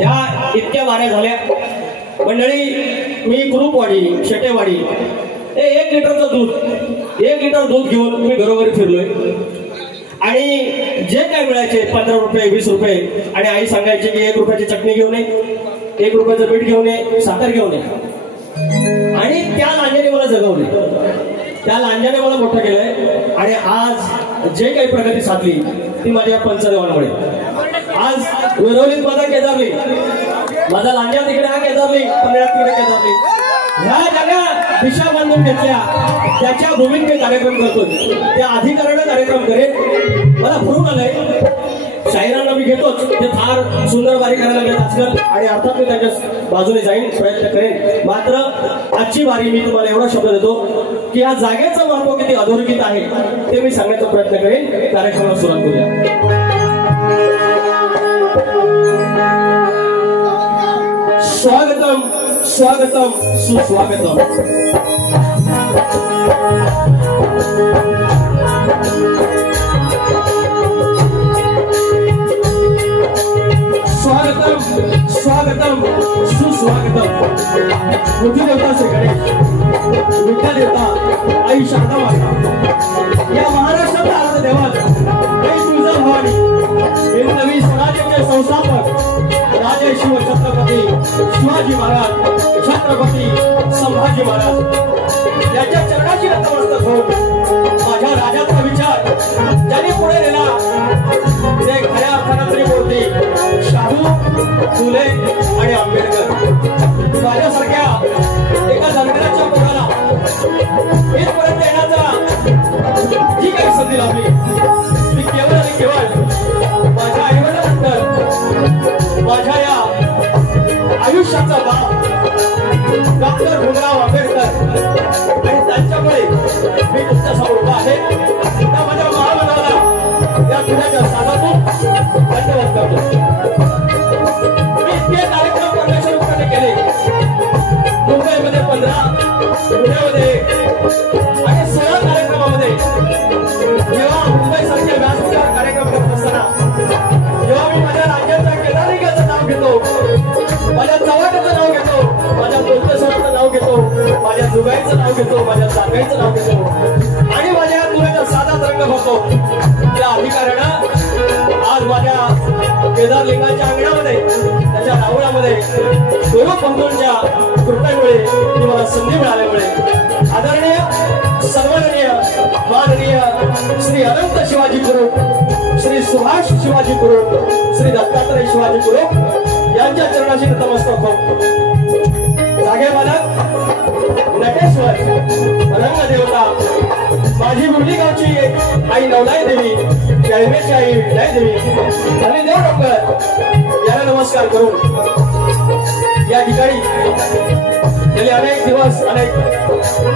या इतक्या वाऱ्या झाल्या मंडळी. मी ग्रुपवाडी शेटेवाडी 1 लिटर दूध घेऊन मी घरोघरी फिरलोय आणि जे काय मिळायचे 15 रुपये 20 रुपये आणि आई सांगायची की 1 रुपयाची चटणी घेऊन ये, 1 रुपयाचं मीठ घेऊन ये, साखर घेऊन ये. आणि त्या लांजाने मला जगवले, त्या लांजाने मला मोठं केलंय. आणि आज जे काही प्रगती साधली ती माझ्या पंचदेवांमुळे. आज वेरवलीत माझा केदारली, माझा लांजा तिकडे हा केदारली, पन्हाळ्यात तिकडे केदारली. ह्या जागा दिशा बांधून घेतल्या त्याच्या भूमीत मी कार्यक्रम करतो. त्या अधिकाराने कार्यक्रम करेन. मला भरून आलंय, शाहिरांना मी घेतोच, ते फार सुंदर वारी करायला लागले आजकाल आणि अर्थात मी त्याच्या बाजूने जाईन, प्रयत्न करेन. मात्र आजची वारी मी तुम्हाला एवढा शब्द देतो की या जागेचं महत्व किती अधोरेखित आहे ते मी सांगण्याचा प्रयत्न करेन. कार्यक्रमाला सुरुवात करूया. स्वागतम स्वागतम सुस्वागतम. स्वागतम स्वागतम सुस्वागतम. बुद्धी देवता श्री गणेश, विद्या देवता आई शारदा माता, या महाराष्ट्रातल्या आराध्य देवात आई तुळजाभवानी, हिंदवी स्वराज्याचे संस्थापक राजे शिव छत्रपती शिवाजी महाराज, छत्रपती संभाजी महाराज याच्या चरणाची नतमस्तक होऊन माझ्या राजाचा विचार ज्यांनी पुढे नेला ते खऱ्या अर्थाने मूर्ती शाहू, फुले आणि आंबेडकर माझ्यासारख्या एका धनगराच्या पोराला इथपर्यंत येण्याचा जी काही संधी लाभली ती केवळ आणि केवळ माझ्या आईवडिलांनंतर माझ्या या आयुष्याचा बाप डॉक्टर भीमराव आंबेडकर आणि त्यांच्यामुळे मी तुमच्यासमोर उभा आहे. त्या माझ्या महामंडळाला त्या पुण्याच्या साधातून धन्यवाद करतो. मी इतके कार्यक्रम परमेश्वर उपक्रमे केले मुंबईमध्ये 15, पुण्यामध्ये आणि 16 कार्यक्रमामध्ये. जेव्हा मुंबईसारख्या व्यासपीठावर कार्यक्रम करत असताना जेव्हा मी माझ्या राज्याच्या केदारलिंगाचं नाव घेतो, माझ्या चव्हाट्याचं नाव घेतो, माझ्या बोलतेश्वराचं नाव घेतो, माझ्या जुगाईचं नाव घेतो, माझ्या जागाईचं नाव घेतो आणि माझ्या तुझ्या साधा रंग भरतो, त्या अधिकाऱ्यानं आज माझ्या केदारलिंगाच्या अंगणामध्ये त्याच्या रावळामध्ये गुरु बंधूंच्या कृपेमुळे मला संधी मिळाल्यामुळे आदरणीय सन्माननीय माननीय श्री अनंत शिवाजी गुरु, श्री सुभाष शिवाजी गुरु, श्री दत्तात्रय शिवाजी गुरु यांच्या चरणाशी नतमस्तक हो. जागे मालक नटेश्वर रंगदेवता माझी मुरली गावची आई नवलाई देवी, केळमेची आई विठलाई देवी आणि देव डोंगर याला नमस्कार करून या ठिकाणी गेले अनेक दिवस अनेक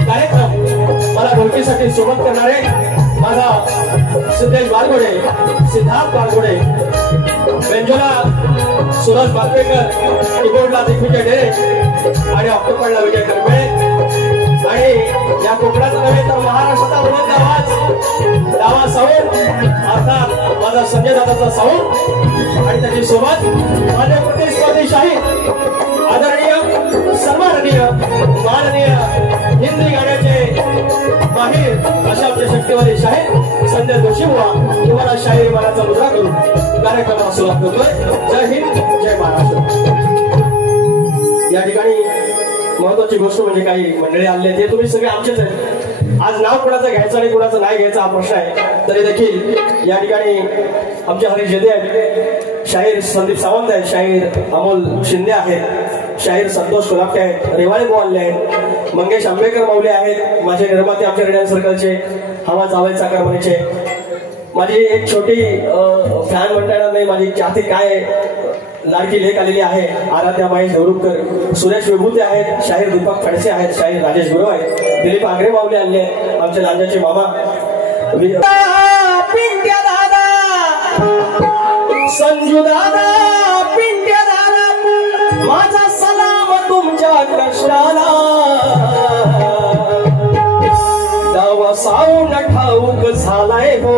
कार्यक्रम मला ढोलकीसाठी सोबत करणारे माझा सिद्धेश बारगोडे, सिद्धार्थ बारगोडे, बेंजोला सुरज बारपेकर, कीबोर्डला दिग्विजय ढेरे आणि ऑक्टोपडला विजय करपळे आणि या कोकणाचा नव्हे तर महाराष्ट्राचा बुलंद आवाज दावा साऊंड अर्थात माझा संजय दादाचा साऊंड आणि त्याची सोबत माझे प्रतिस्पर्धी शाहीर आदरणीय सन्माननीय माननीय हिंदी गाण्याचे माहीर अशा आमचे शक्तिवादी शाहीर संजय जोशी बुवा तुम्हाला शाहीर मानाचा मुद्रा करून कार्यक्रमाला सुरुवात करतोय. जय हिंद, जय महाराष्ट्र. या ठिकाणी महत्वाची गोष्ट म्हणजे काही मंडळी आणले ते तुम्ही सगळे आमचेच आहेत. आज नाव कुणाचं घ्यायचं आणि कुणाचं नाही घ्यायचा हा प्रश्न आहे. तरी देखील या ठिकाणी आमचे हरीश जेदे आहेत, शाहीर संदीप सावंत आहेत, शाहीर अमोल शिंदे आहेत, शाहीर संतोष कोल्हापटे आहेत, रेवाळे बोलले आहेत, मंगेश आंबेकर माऊले आहेत, माझे निर्माते आमच्या रेडियन सर्कलचे हवा जावेद साखरमणीचे. माझी एक छोटी फॅन म्हणता येणार नाही, माझी चाहती काय लाडकी लेख आलेली आहे आराध्या महेश देवरुखकर, सुरेश विभूते आहेत, शाहीर दीपक खडसे आहेत, शाहीर राजेश गुरु आहेत, दिलीप आंग्रे माऊले आणले आमचे लांजाचे मामा पिंट्या दादा, संजू दादा, पिंट्या दादा, माझा सलाम तुमच्या कष्टाला. दावा साऊंड ठाऊक झालाय हो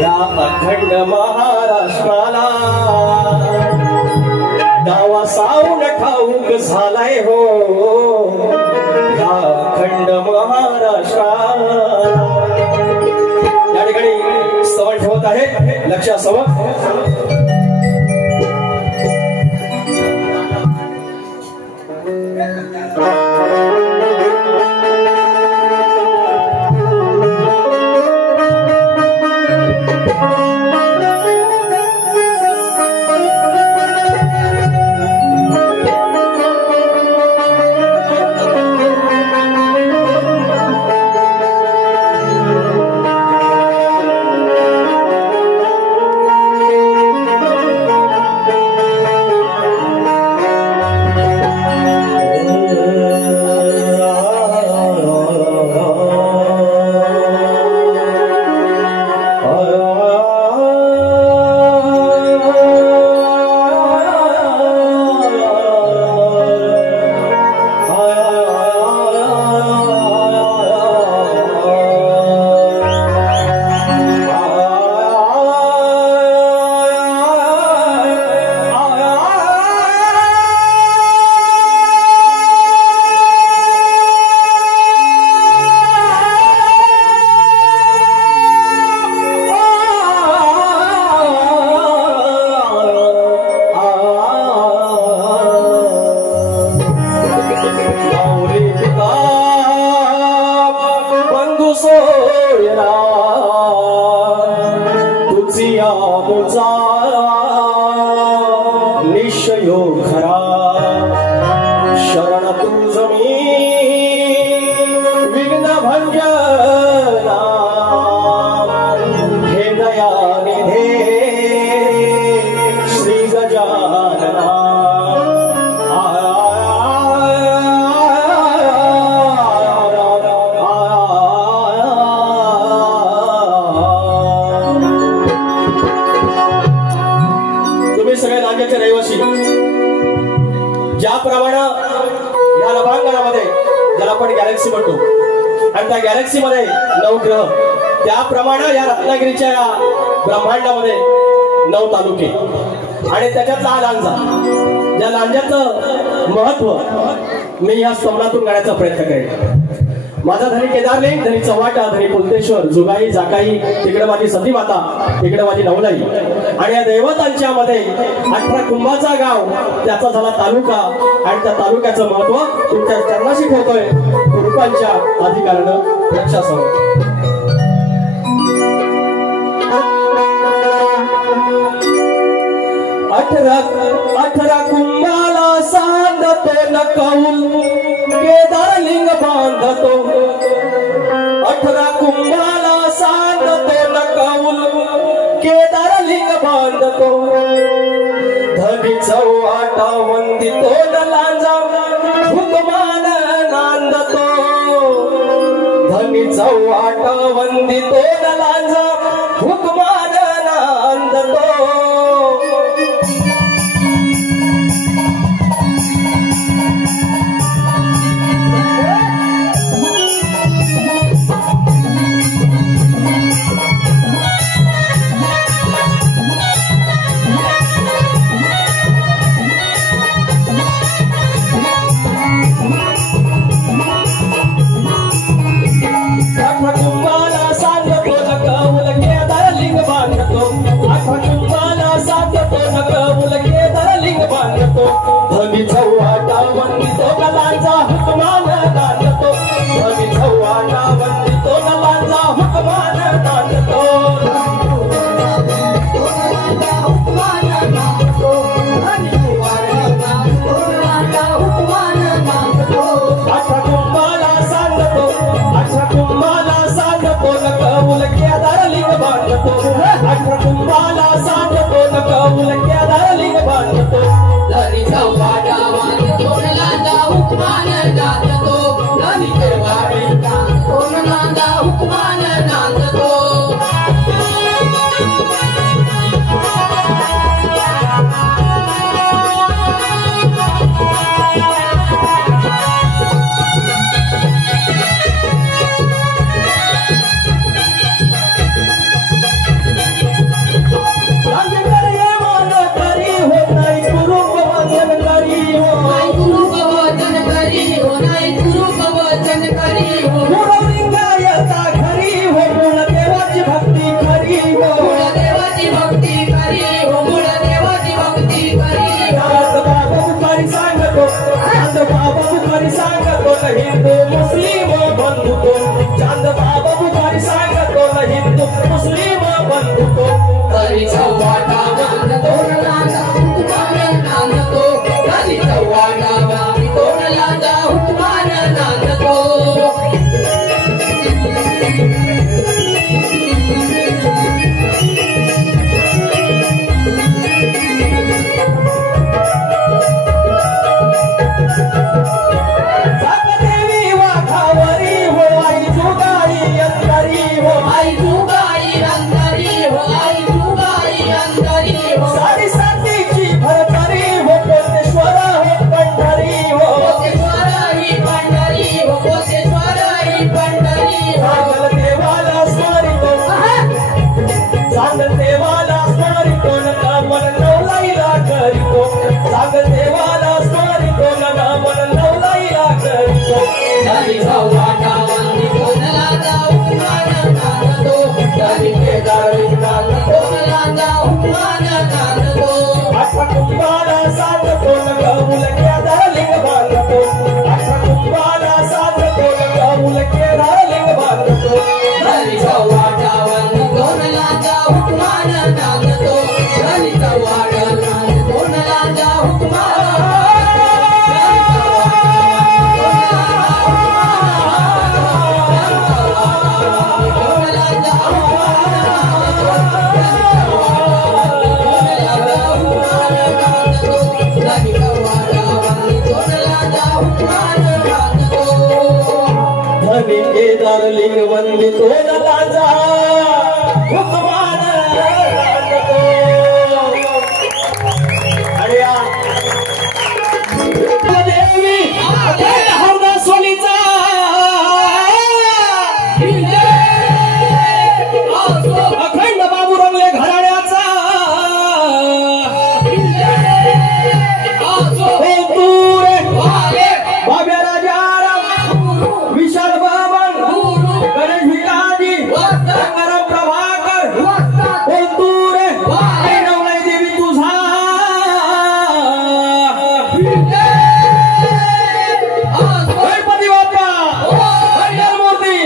या अखंड महाराष्ट्राला. दावा साऊंड ठाऊक झालाय हो या अखंड महाराष्ट्राला. या ठिकाणी सवय ठेवत आहे, लक्षात सवय. सोडला तुझी आमुचा निश्चयो खरा शरण तुझ मी विघ्न भंजना हे दयानिधे श्री गजानना रहिवासी ज्याप्रमाणे या नभांगणामध्ये ज्याला आपण गॅलेक्सी म्हणतो आणि त्या गॅलेक्सी मध्ये 9 ग्रह त्याप्रमाणे या रत्नागिरीच्या या ब्रह्मांडामध्ये 9 तालुके आणि त्याच्यातला हा लांजा ज्या लांजाचं महत्व मी या स्तंभातून गाण्याचा प्रयत्न करेन. माझा धनी केदारलिंग, धनी चव्हाटा, धनी कुलतेश्वर, जुगाई, जाकाई, तिकडे माझी सती माता, तिकडे माझी नवलाई आणि या दैवतांच्या मध्ये 18 कुंभाचा गाव त्याचा झाला तालुका आणि त्या तालुक्याचं महत्व तुमच्या चरणाशी ठेवतोय कुरुपांच्या अधिकारानं रक्षासह. 18 कुंभाला सांगतो न कौल केदारलिंग बांधतो 18 कुंभाला सांगतो न कौल केदारलिंग बांधतो धनी चव्हाटा वंदितो न लांजा हुकमान नांदतो धनी चव्हाटा वंदितो न लांजा हुकमान नांदतो. धनी चव्हाटा वंदितो न लांजा हुकमान नांदतो धनी चव्हाटा वंदितो न लांजा हुकमान नांदतो. 18 कुंभाला सांगतो 18 कुंभाला सांगतो न कौल केदारलिंग बांधतो 18 कुंभाला सांगतो न कौल केदारलिंग बांधतो धनी चव्हाटा वंदितो न लांजा हुकमान धनी केदार लिंग वंदितो दलाचा हुकमान राखतो. अरे या देवी हरदा सोलीचा अखंड बाबू रंगले घराण्याचा बाब्या राजा विशाल बाबन गणेश भिकाजी गंगाराम प्रभाकर कोतुरे नवलाई देवी तुझा गणपती बाप्पा मंगलमूर्ती.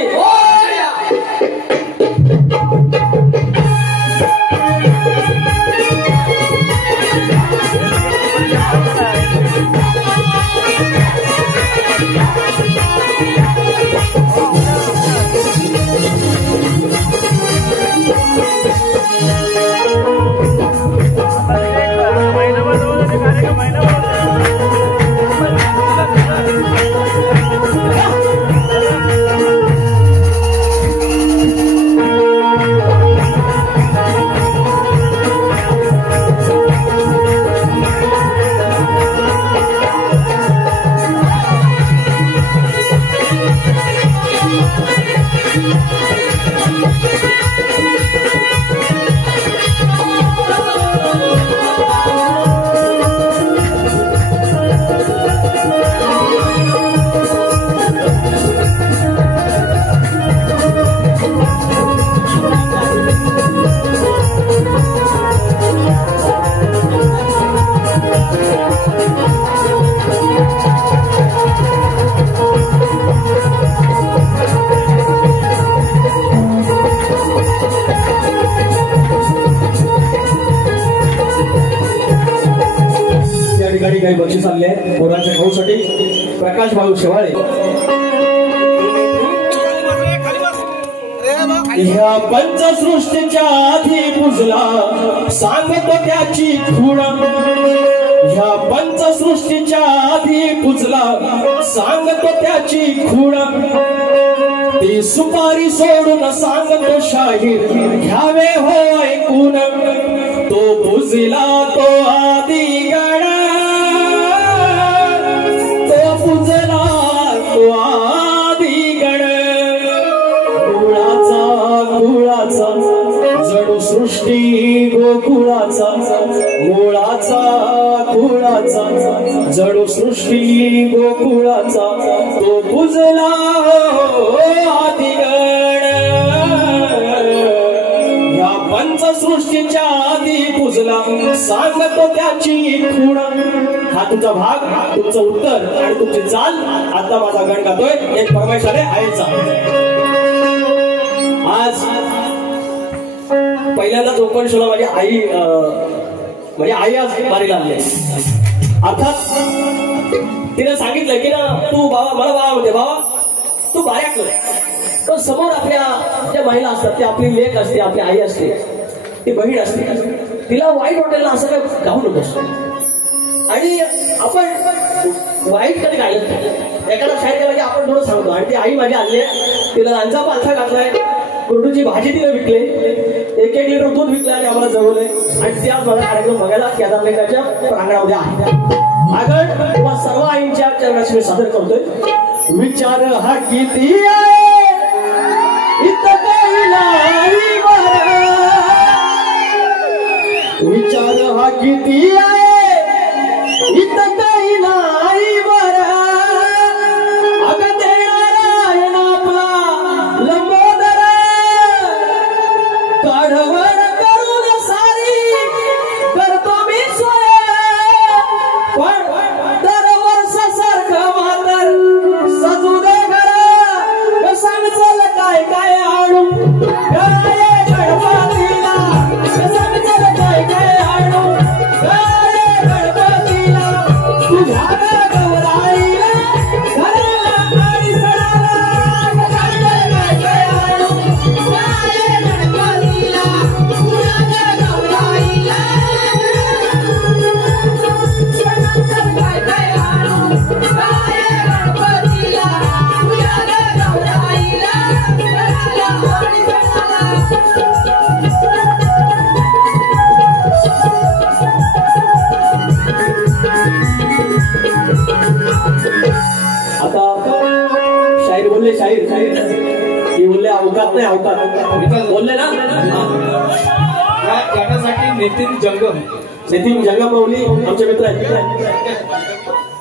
काही बक्षीस आणले आहेत पोरांच्या खाऊसाठी. प्रकाश भाऊ शेवाळे ह्या पंचसृष्टीच्या आधी पुजला सांगतो त्याची खूण. ह्या पंचसृष्टीच्या आधी पुजला सांगतो त्याची खूण. ती सुपारी सोडून सांगतो शाहीर घ्यावे हो ऐकून. तो पुजला तो आदी गण जणू सृष्टी गोकुळाचा मुळाचा कुळाचा. जणू सृष्टी गोकुळाचा तो पुजला आदिगण. या पंचसृष्टीच्या आधी पुजला सांगतो त्याची खूण. हा तुमचा भाग, तुमचं उत्तर आणि तुमची चाल. आता माझा गण गातोय एक परमेश्वरे आईचा. आज पहिल्यांदा ओपन शोला माझी आई आज बारीला आणली. अर्थात तिने सांगितलं की ना तू बाबा मला बाबा म्हणते बाबा तू बाऱ्या कर. पण समोर आपल्या ज्या महिला असतात त्या आपली लेक असते, आपली आई असते, ती बहीण असते, तिला वाईट वाटेल ना असं काही गाऊ नकोस. आणि आपण वाईट कधी गायलं एखादा शाळेत म्हणजे आपण थोडं सांगतो. आणि ती आई माझी आणली, तिला लांजा पालथा घातलाय, कुरडूची भाजी तिने विकले, 1-1 लिटर दूध विकलं आणि आम्हाला जवळले. आणि ते आज माझा कार्यक्रम बघायला केदारनाथच्या प्रांगणामध्ये आहे. आगळ तुम्हा सर्व आईंच्या चरणाशी मी सादर करतोय. विचार हा किती विचार हा किती इथं काही नाही बरं. अगं ते नारायण आपला लंबोदर काढवण करून सारी करतो मी सोय. पण दर वर्षासारखं मातर सजू दे घर कसा बोलले शाहीर की बोलले अवकात नाही अवकात बोलले ना. या गाण्यासाठी नितीन जंगम माऊली आमचे मित्र आहेत.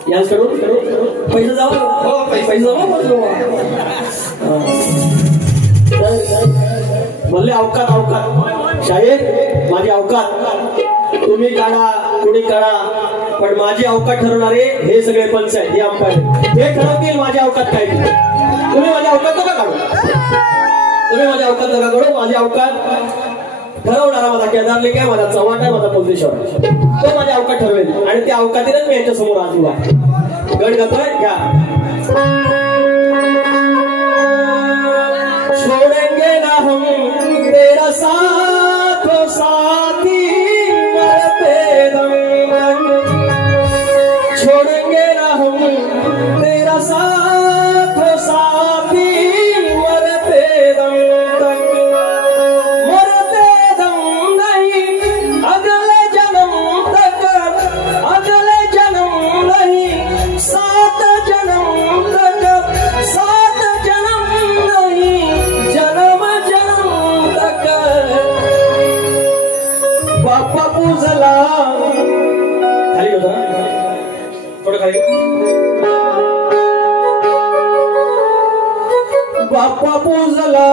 याच करून पैसे जावा पैसे जावा बोलले अवकात शाहीर माझी अवकात तुम्ही काढा कुणी काढा पण माझी अवकात ठरवणारे हे सगळे पंच आहेत. हे अंपायर हे ठरवतील माझी अवकात काय. तुम्ही माझी अवकात नका काढू माझी अवकात ठरवणारा माझा केदारले काय माझा चव्हाण आहे माझा पोल्तेश्वर तो माझी अवकात ठरवेल आणि त्या अवकातीनच मी यांच्या समोर आज उभा गड गातोय घ्या. छोडेंगे ना हम तेरा साथ हो साथी मरते दम छोड़ेंगे ना हम तेरा साथ हो साथी मरते दम तक नहीं अगले जन्म नहीं सात जन्म नहीं जन्म तक बाप्पा पूजला खाली होता थोडं खाली बाप्पा पूजला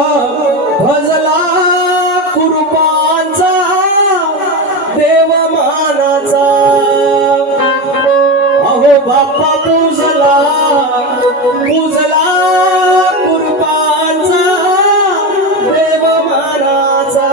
भजला कुरुबांचा देव मानाचा अहो बाप्पा पूजला कुरुबांचा देव मानाचा.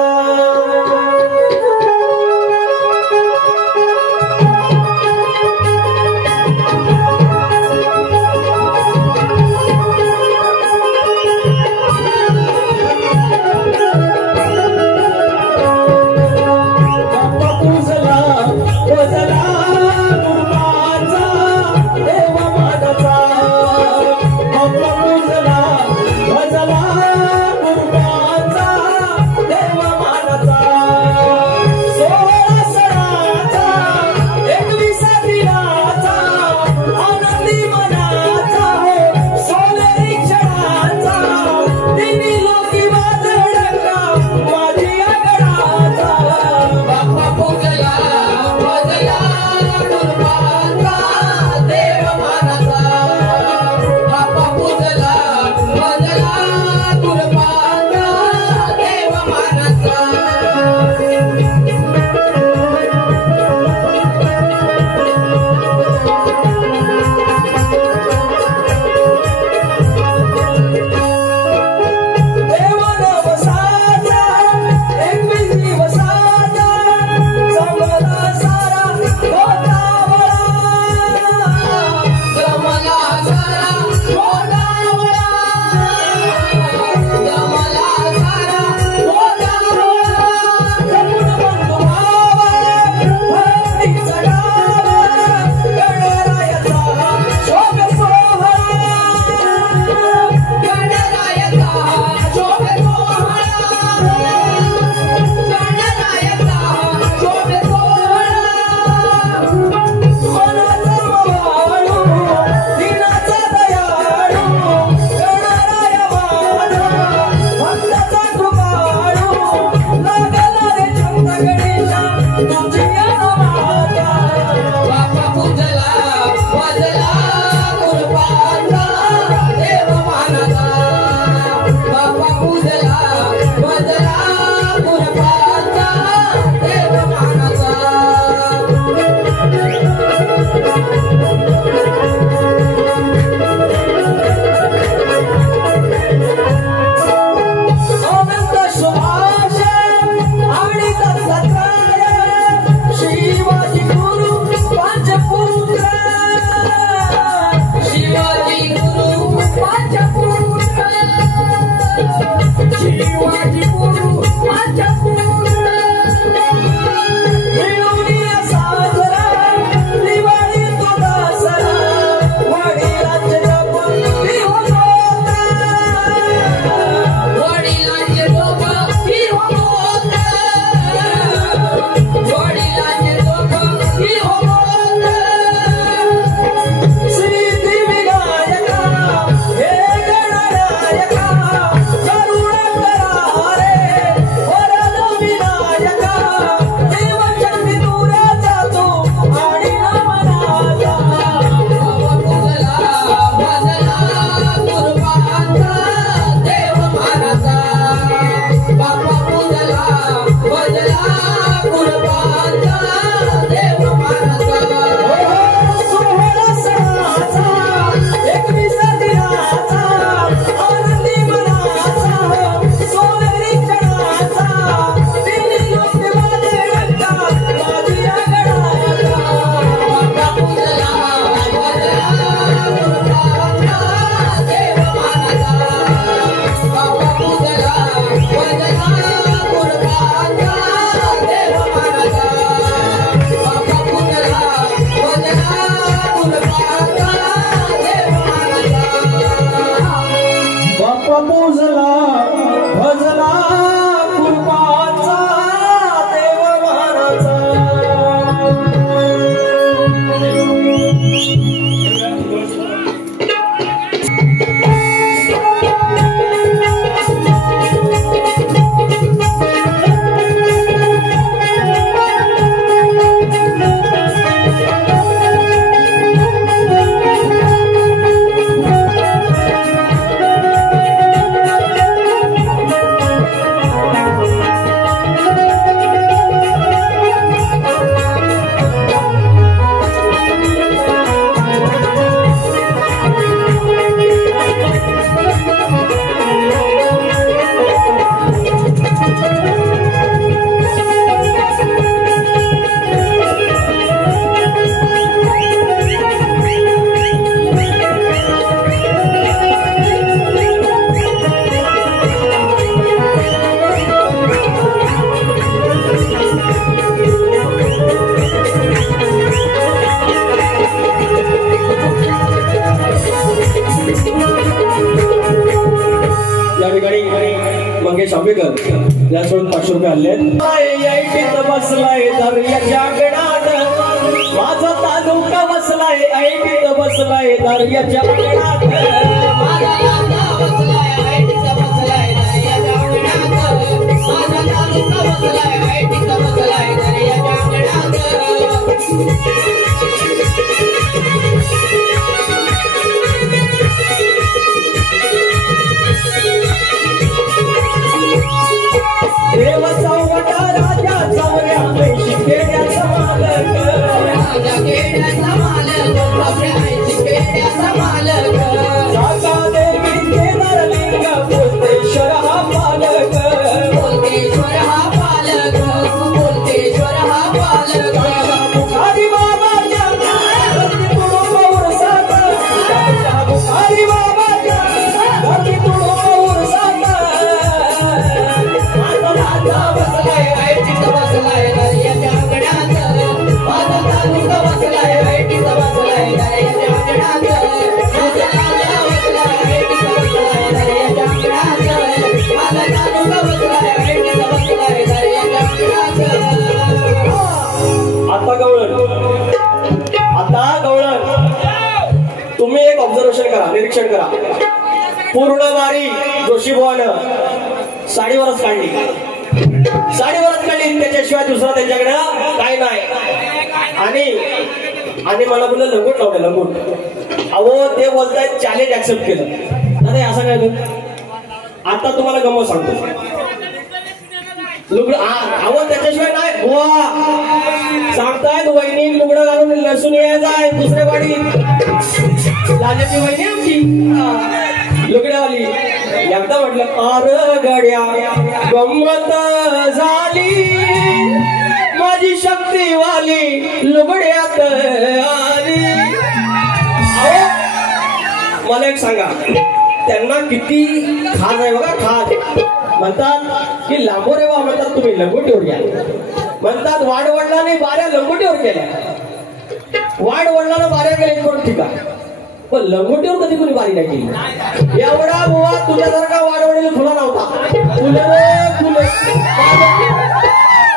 गणेश आंबेकर याचकडून 500 रुपये आले आहेत. बसलाय दर्याच्या गडात माझा तालुका बसलाय ऐटीत बसलाय दर्याच्या गडात माझा तालुका बसलाय ऐटीत बसलाय दर्याच्या गडात माझा तालुका बसलाय ऐटीत बसलाय दर्याच्या गडात देव सावटा राजा चौऱ्या पैशी खेड्याचा मालक राजा खेड्याचा मालक आपल्या आईची खेड्याचा मालक जागा देवी केदारलिंग बोलतेश्वर हा पालक बोलतेश्वर हा पालक बोलतेश्वर हा पालक बुखारी बाबाच्या धरती तुडून उरसात बुखारी बाबाच्या धरती तुडून उरसात बसलाय ऐटीत बसलाय दर्याच्या गडात माझा तालुका बसलाय ऐटीत बसलाय दर्याच्या गडात माझा तालुका बसलाय ऐटीत बसलाय दर्याच्या गडात माझा तालुका बसलाय ऐटीत बसलाय दर्याच्या गडात. आता गवळण तुम्ही एक ऑब्झर्वेशन करा, निरीक्षण करा. पूर्ण वारी जोशीबुवानं साडीवरच काढली, साडीवरच काढली, त्याच्याशिवाय दुसरा त्यांच्याकडे काय नाही. आणि मला बोललं लंगोट लावलं, लंगोट. अहो ते बोलतायत चॅलेंज ऍक्सेप्ट केलं. दादा असं काय ग? आता तुम्हाला गमत सांगतो. लुगडं अहो त्याच्याशिवाय नाही बुवा सांगतायत वहिनी लुगडं घालून लसून यायचा दुसऱ्या वाडी राजाची वहिनी आमची लुगड्यावाली. एकदा म्हटलं अरे गड्या गंमत झाली माझी शक्तीवाली लुगड्यात आली. मला एक सांगा त्यांना किती खाज आहे बघा, खाज. म्हणतात की लांबोरे वा म्हणतात तुम्ही लंगोटीवर घ्या, म्हणतात वाडवडिलांनी बाऱ्या लंगोटीवर केल्या, वाडवडिलांना बाऱ्या केल्या कोण ठीक आहे, पण लंगोटीवर कधी कोणी बारी नाही केली. एवढा बुवा तुझ्यासारखा वाडवडील खुला नव्हता. फुले रे फुले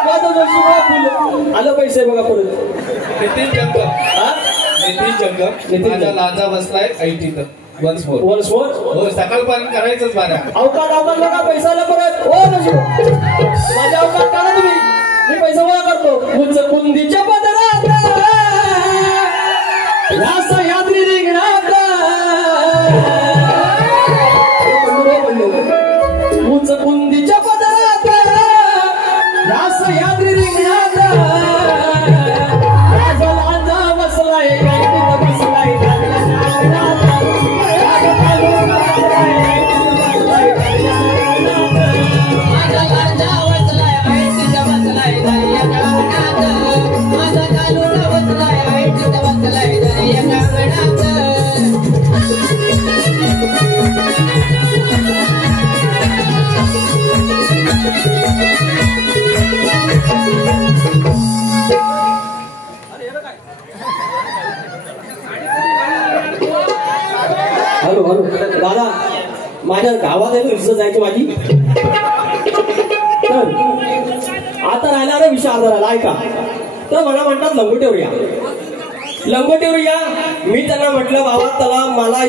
माझं जोशीबुवा फुले आलं पैसे बघा परत. नितीन जंगम माझा लाजा बसलाय ऐटीत वन्स मोर. वन्स मोर हो सकाळपर्यंत करायचंच बाऱ्या. अवकात बघा पैसा आला परत. हो जोशीबुवा माझ्या अवकात काढा तुम्ही, मी पैसा गोळा करतो. उंच कुंदीच्या पदरात या सह्याद्री रिंगणात उंच कुंदीच्या पदरात या सह्याद्री रिंगणात माझा लांजा बसलाय ऐटीत बसलाय माझा लांजा बसलाय ऐटीत बसलाय दर्याच्या गडात माझा तालुका बसलाय ऐटीत बसलाय दर्याच्या गडात. हॅलो हॅलो दादा माझ्या गावात आहे इज्जत जायची माझी. तर आता राहिला रे विषय अर्धा राहिला ऐका. तर मला म्हणतात लंगोटीवर या, लंगोटीवर या. मी त्यांना म्हटलं बाबा त्याला मला